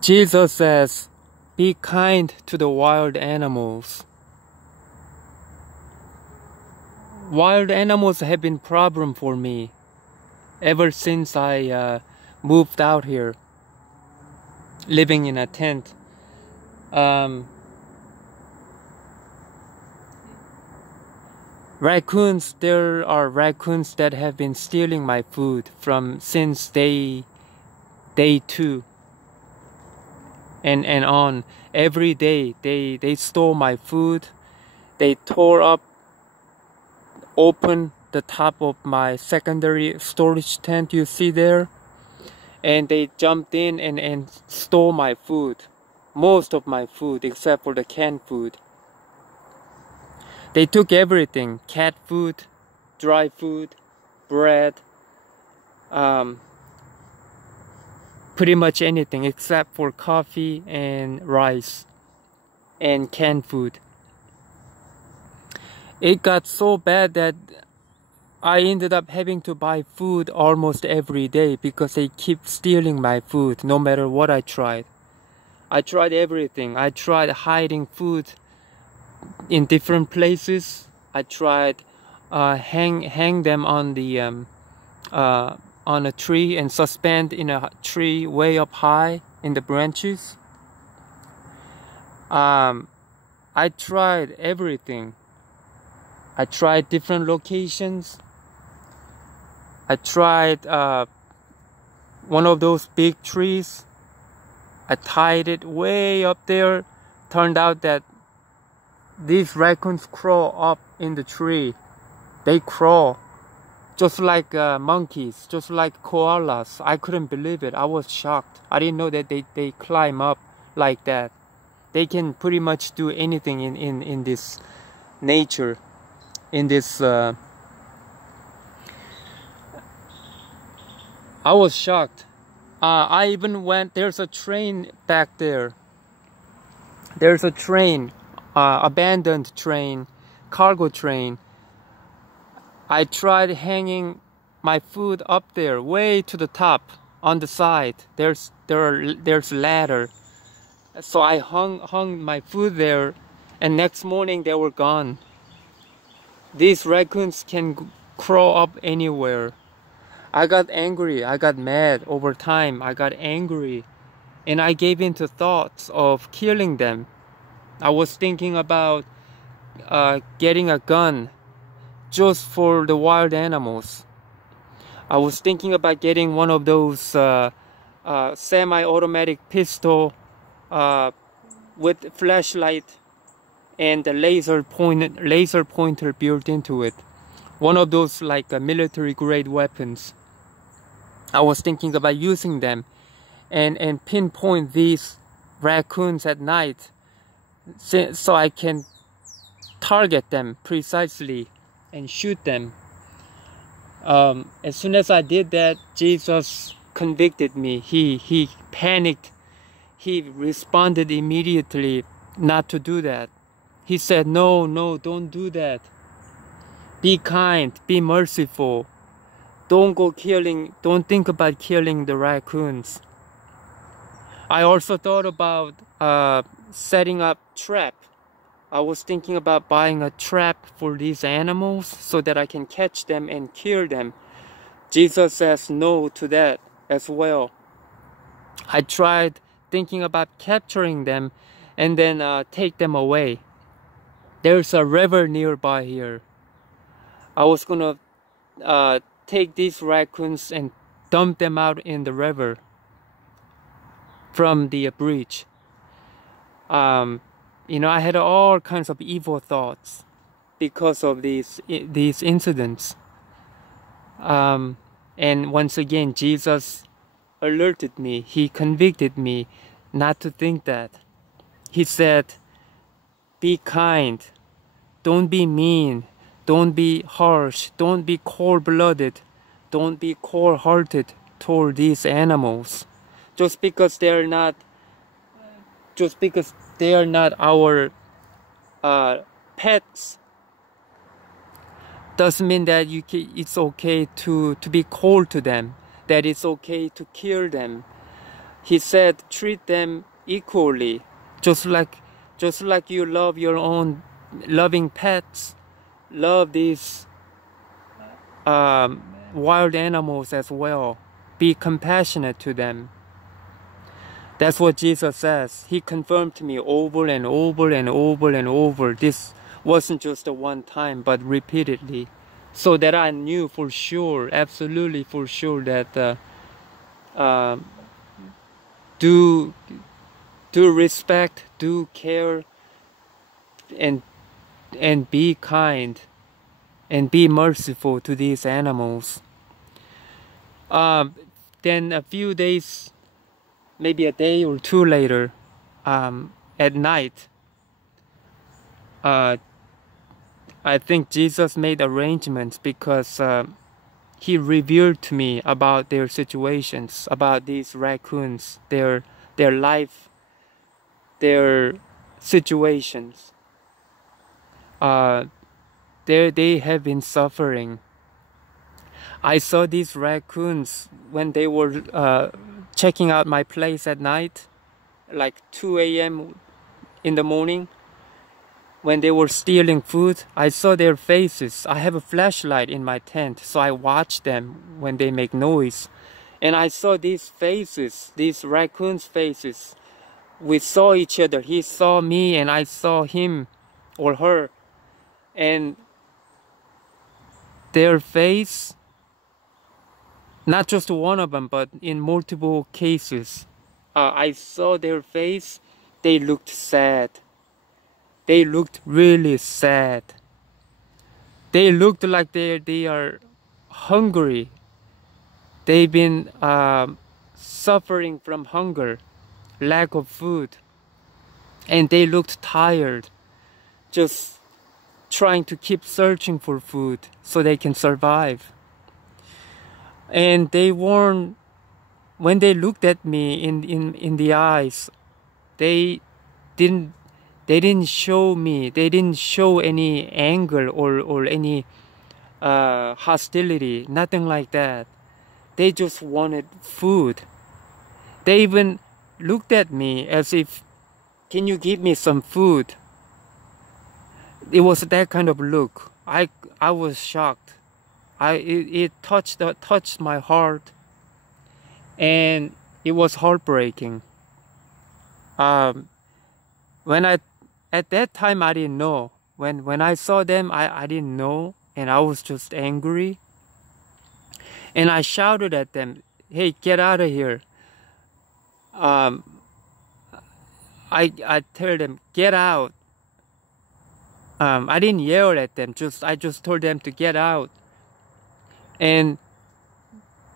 Jesus says, be kind to the wild animals. Wild animals have been a problem for me ever since I moved out here, living in a tent. Raccoons, there are raccoons that have been stealing my food since day 2 and on. Every day they stole my food. They tore up open the top of my secondary storage tent you see there, and they jumped in and stole my food, most of my food except for the canned food. They took everything: cat food, dry food, bread, pretty much anything except for coffee and rice and canned food. It got so bad that I ended up having to buy food almost every day because they keep stealing my food no matter what I tried. I tried everything. I tried hiding food in different places. I tried hang them on the on a tree and suspend in a tree way up high in the branches. I tried everything. I tried different locations. I tried one of those big trees. I tied it way up there. Turned out that these raccoons crawl up in the tree. They crawl just like monkeys, just like koalas. I couldn't believe it. I was shocked. I didn't know that they climb up like that. They can pretty much do anything in this nature, in this I was shocked. I even went, there's a train back there. There's a train, abandoned train, cargo train. I tried hanging my food up there, way to the top, on the side. There's ladder. So I hung my food there, and next morning they were gone. These raccoons can crawl up anywhere. I got angry. I got mad over time. I got angry, and I gave into thoughts of killing them. I was thinking about getting a gun just for the wild animals. I was thinking about getting one of those semi-automatic pistol with flashlight and the laser pointer built into it. One of those like military grade weapons. I was thinking about using them and pinpoint these raccoons at night so I can target them precisely and shoot them. As soon as I did that, Jesus convicted me. He panicked. He responded immediately not to do that. He said, no, don't do that. Be kind, be merciful. Don't think about killing the raccoons. I also thought about setting up trap. I was thinking about buying a trap for these animals so that I can catch them and kill them. Jesus says no to that as well. I tried thinking about capturing them and then take them away. There's a river nearby here. I was gonna take these raccoons and dump them out in the river from the bridge. I had all kinds of evil thoughts because of these incidents. And once again, Jesus alerted me. He convicted me not to think that. He said, be kind. Don't be mean. Don't be harsh. Don't be cold-blooded. Don't be cold-hearted toward these animals. Just because they are not our pets doesn't mean that it's okay to be cold to them, that it's okay to kill them. He said, treat them equally, just like you love your own loving pets. Love these wild animals as well. Be compassionate to them. That's what Jesus says. He confirmed to me over and over and over and over. This wasn't just a one time, but repeatedly. So that I knew for sure, absolutely for sure, that do respect, do care, and be kind, and be merciful to these animals. Then a few days, maybe a day or two later, at night, I think Jesus made arrangements because he revealed to me about their situations, about these raccoons, their life, their situations. They have been suffering. I saw these raccoons when they were checking out my place at night, like 2 a.m. in the morning. When they were stealing food, I saw their faces. I have a flashlight in my tent, so I watch them when they make noise. And I saw these faces, these raccoons' faces. We saw each other. He saw me and I saw him or her. And their face, not just one of them, but in multiple cases, I saw their face. They looked sad. They looked really sad. They looked like they are hungry. They've been suffering from hunger, lack of food. And they looked tired, just trying to keep searching for food so they can survive. And they weren't, when they looked at me in the eyes, they didn't show any anger or any hostility, nothing like that. They just wanted food. They even looked at me as if, can you give me some food? It was that kind of look. I was shocked. It touched my heart, and it was heartbreaking. At that time, I didn't know. When I saw them, I didn't know, and I was just angry. And I shouted at them, "Hey, get out of here!" I tell them, "Get out!" I didn't yell at them. I just told them to get out. And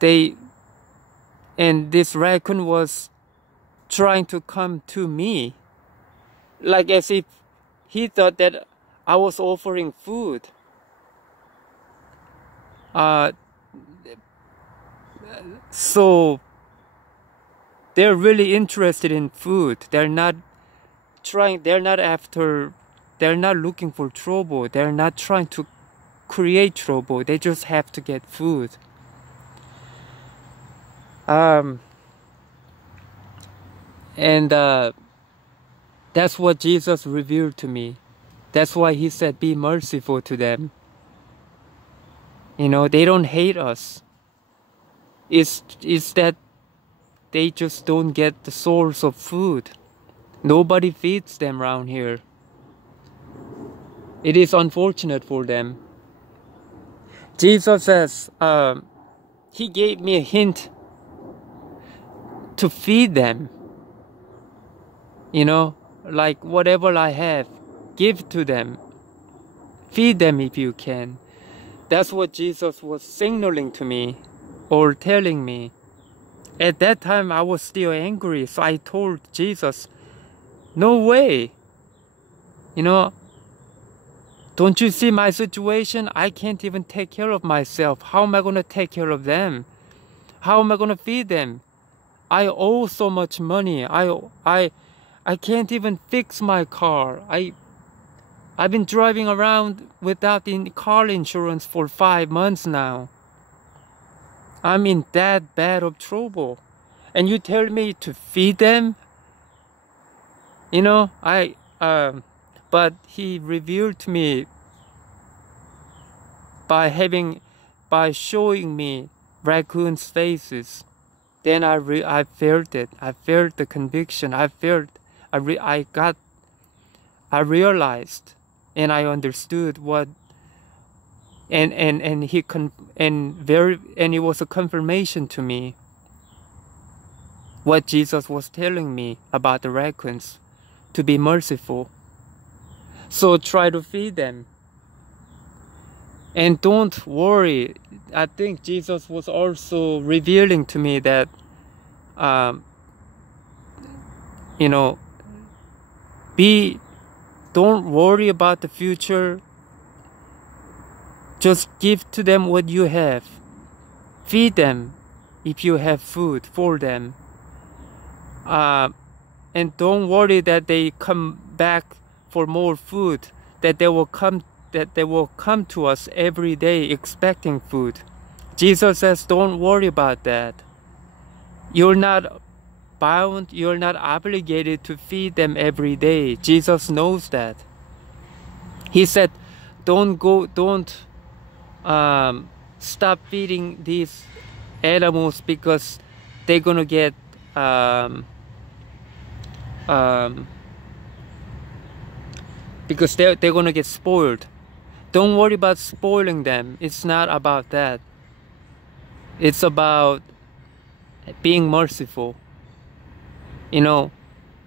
this raccoon was trying to come to me, like as if he thought that I was offering food. So they're really interested in food. They're not looking for trouble. They're not trying to create trouble. They just have to get food. That's what Jesus revealed to me. That's why he said, be merciful to them. You know, they don't hate us. It's that they just don't get the source of food. Nobody feeds them around here. It is unfortunate for them. Jesus says, he gave me a hint to feed them. You know, like whatever I have, give to them. Feed them if you can. That's what Jesus was signaling to me or telling me. At that time, I was still angry, so I told Jesus, no way. You know, don't you see my situation? I can't even take care of myself. How am I going to take care of them? How am I going to feed them? I owe so much money. I can't even fix my car. I've been driving around without car insurance for 5 months now. I'm in that bad of trouble. And you tell me to feed them? You know, but he revealed to me by showing me raccoons' faces. Then I felt it. I felt the conviction. I realized, and I understood what, and it was a confirmation to me what Jesus was telling me about the raccoons, to be merciful. So try to feed them. And don't worry. I think Jesus was also revealing to me that, you know, don't worry about the future. Just give to them what you have. Feed them if you have food for them. And don't worry that they come back for more food, that they will come to us every day expecting food. Jesus says, don't worry about that. You're not bound, you're not obligated to feed them every day. Jesus knows that. He said, don't stop feeding these animals because they're gonna get because they're gonna get spoiled. Don't worry about spoiling them. It's not about that. It's about being merciful. You know,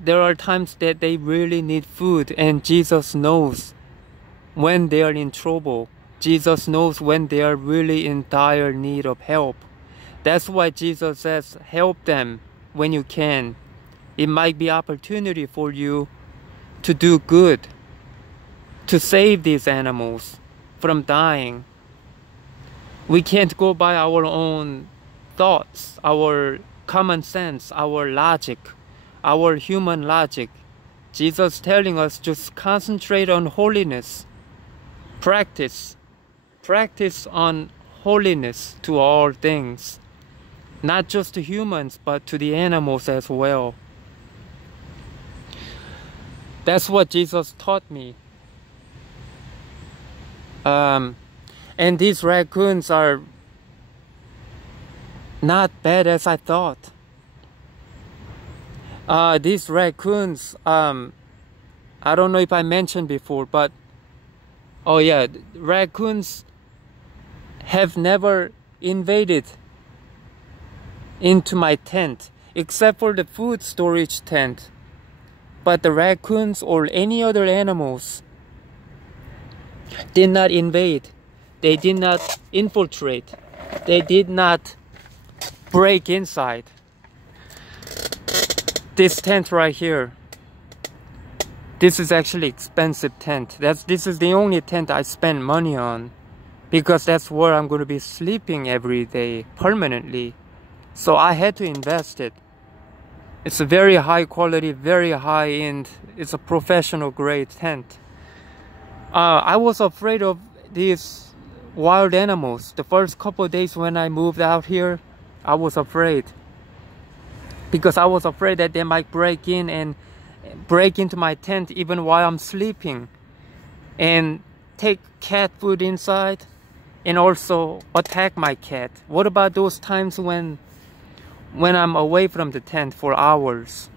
there are times that they really need food, and Jesus knows when they are in trouble. Jesus knows when they are really in dire need of help. That's why Jesus says, help them when you can. It might be opportunity for you to do good, to save these animals from dying. We can't go by our own thoughts, our common sense, our logic, our human logic. Jesus telling us just concentrate on holiness. Practice on holiness to all things. Not just to humans, but to the animals as well. That's what Jesus taught me. And these raccoons are not bad as I thought. These raccoons, I don't know if I mentioned before, but oh yeah, raccoons have never invaded into my tent except for the food storage tent. But the raccoons or any other animals did not invade. They did not infiltrate. They did not break inside. This tent right here, this is actually expensive tent. This is the only tent I spend money on, because that's where I'm going to be sleeping every day permanently. So I had to invest it. It's a very high quality, very high end. It's a professional grade tent. I was afraid of these wild animals. The first couple of days when I moved out here, I was afraid. Because I was afraid that they might break in and break into my tent even while I'm sleeping. And take cat food inside and also attack my cat. What about those times when I'm away from the tent for hours?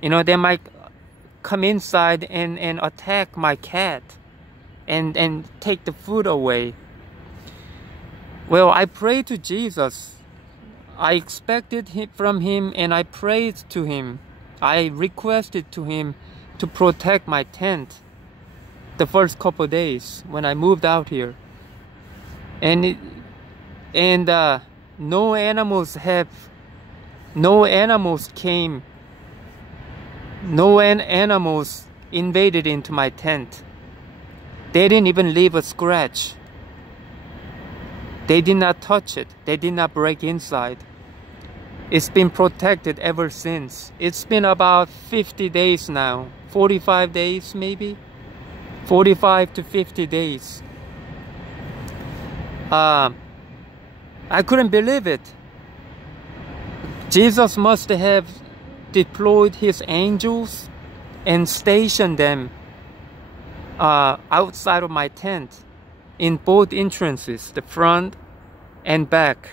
You know, they might come inside and attack my cat and take the food away. Well, I prayed to Jesus. I expected from him and I prayed to him. I requested to him to protect my tent the first couple days when I moved out here. And no animals invaded into my tent. They didn't even leave a scratch. They did not touch it. They did not break inside. It's been protected ever since. It's been about 50 days now. 45 days maybe? 45 to 50 days. I couldn't believe it. Jesus must have deployed his angels and stationed them outside of my tent in both entrances, the front and back,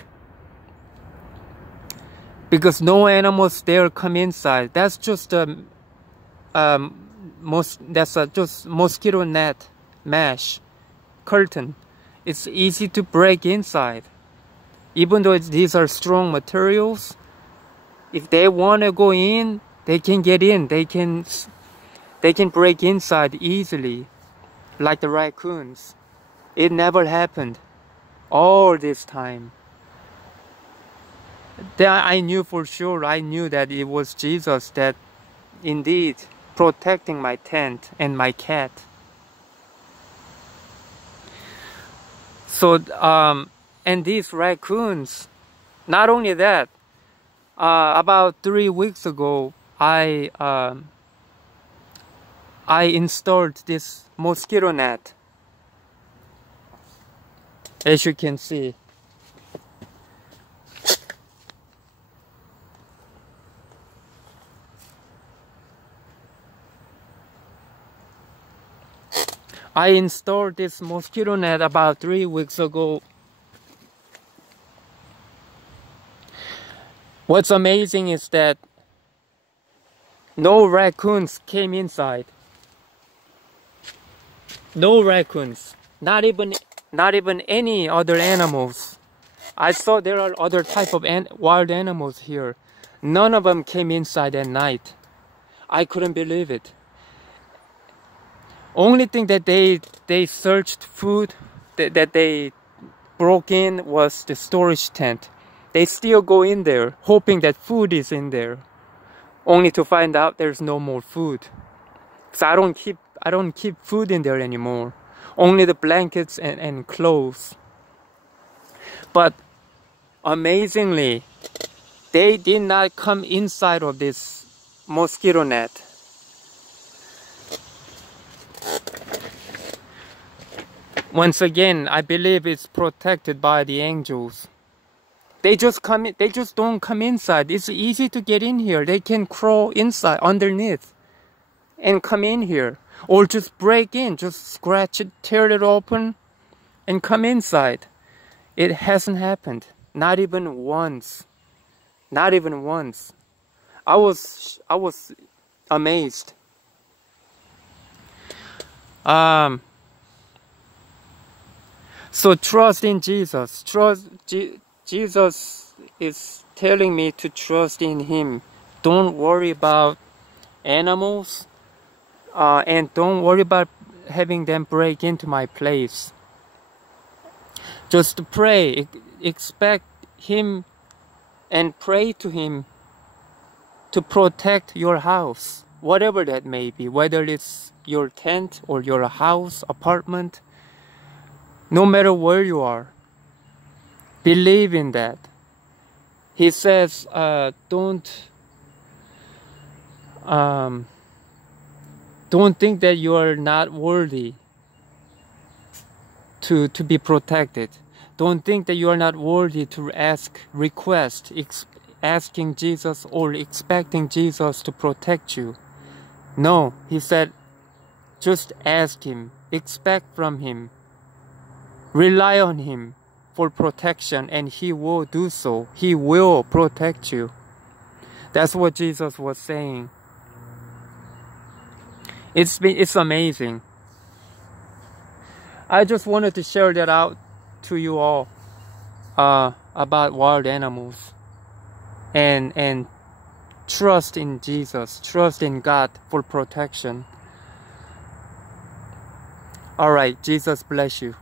because no animals dare come inside. That's just just mosquito net mesh curtain. It's easy to break inside. Even though these are strong materials, if they want to go in, they can get in. They can break inside easily, like the raccoons. It never happened all this time. Then I knew for sure, I knew that it was Jesus that indeed protecting my tent and my cat. So, and these raccoons, not only that, about 3 weeks ago, I installed this mosquito net. As you can see, I installed this mosquito net about 3 weeks ago. What's amazing is that no raccoons came inside. No raccoons, not even any other animals. I saw there are other type of wild animals here. None of them came inside at night. I couldn't believe it. Only thing that they searched food, that they broke in, was the storage tent. They still go in there hoping that food is in there, only to find out there's no more food. So I don't keep food in there anymore. Only the blankets and clothes. But amazingly, they did not come inside of this mosquito net. Once again, I believe it's protected by the angels. They just don't come inside. It's easy to get in here. They can crawl inside, underneath, and come in here. Or just break in, just scratch it, tear it open, and come inside. It hasn't happened. Not even once. Not even once. I was amazed. So trust in Jesus. Jesus is telling me to trust in Him. Don't worry about animals, and don't worry about having them break into my place. Just pray, expect Him, and pray to Him to protect your house, whatever that may be, whether it's your tent or your house, apartment, no matter where you are. Believe in that. He says, don't think that you are not worthy to be protected. Don't think that you are not worthy to request, asking Jesus or expecting Jesus to protect you. No, He said, just ask Him, expect from Him, rely on Him for protection, and He will do so. He will protect you. That's what Jesus was saying. It's amazing. I just wanted to share that out to you all, about wild animals, and trust in Jesus, trust in God for protection. All right, Jesus bless you.